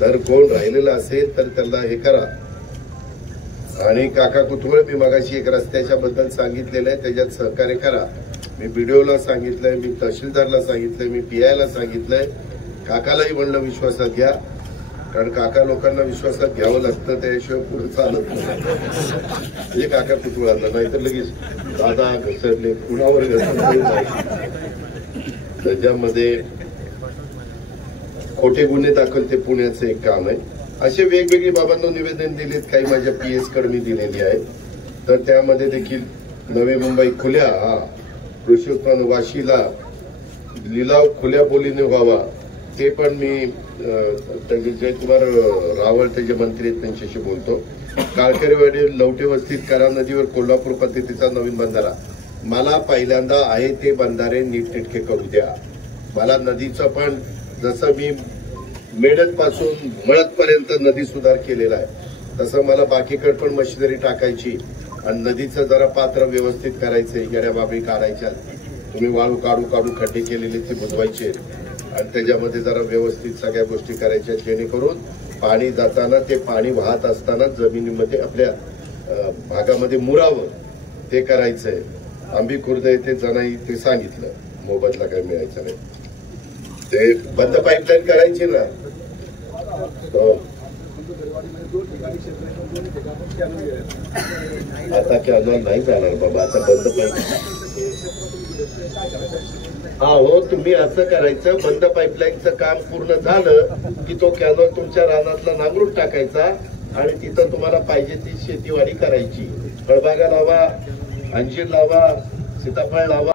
तर कोण राहिलेलं असेल तर त्याला हे करा। आणि काका कुतवळ मी मगाशी एक रस्त्याच्या बद्दल सांगितलेलं आहे, त्याच्यात सहकार्य करा। मी बीडीओला सांगितलंय, मी तहसीलदारला सांगितलंय, मी पीआयला सांगितलंय, काकालाही म्हणलं विश्वासात घ्या, कारण काका लोकांना विश्वासात घ्यावं लागतं, त्याशिवाय पुढे चालत नाही। म्हणजे काका कुतवळाला नाहीतर लगेच दादा घसरले, कुणावर घसरले, त्याच्यामध्ये खोटे गुन्हे दाखल ते पुण्याचं एक काम आहे। असे वेगवेगळे बाबांना निवेदन दिलेत, काही माझ्या पीएस कडे मी दिलेली आहे। तर त्यामध्ये देखील नवी मुंबई खुल्या कृषी उत्पन्न वाशीला लिलाव खुल्या बोलीने व्हावा, ते पण मी जयकुमार रावळ त्याचे मंत्री आहेत त्यांच्याशी बोलतो। काळकरीवाडी लवटे वस्तीत करा नदीवर कोल्हापूर पद्धतीचा नवीन बंधारा, मला पहिल्यांदा आहे ते बंधारे नीटनेटके करू द्या। मला नदीचं पण जसं मी मेडत पासून मळतपर्यंत नदी सुधार केलेला आहे, तसं मला बाकीकडे पण मशिनरी टाकायची आणि नदीचं जरा पात्र व्यवस्थित करायचंय, येड्या बाबी काढायच्या, तुम्ही वाळू काढू काढू खड्डे केलेले ते बुजवायचे आणि त्याच्यामध्ये जरा व्यवस्थित सगळ्या गोष्टी करायच्या, जेणेकरून पाणी जाताना ते पाणी वाहत असताना जमिनीमध्ये आपल्या भागामध्ये मुरावं, ते करायचंय। आंबी खुर्द येथे जनाई ते सांगितलं, मोबदला काय मिळायचा नाही, ते बंद पाईपलाईन करायची ना। आता कॅनॉल नाही जाणार बाबा, आता बंद पाईप। हो, तुम्ही असं करायचं, बंद पाईपलाईनचं काम पूर्ण झालं की तो कॅनॉल तुमच्या रानातला नांगरून टाकायचा आणि तिथं तुम्हाला पाहिजे ती शेतीवाडी करायची, फळबागा लावा, अंजीर लावा, सीताफळ लावा।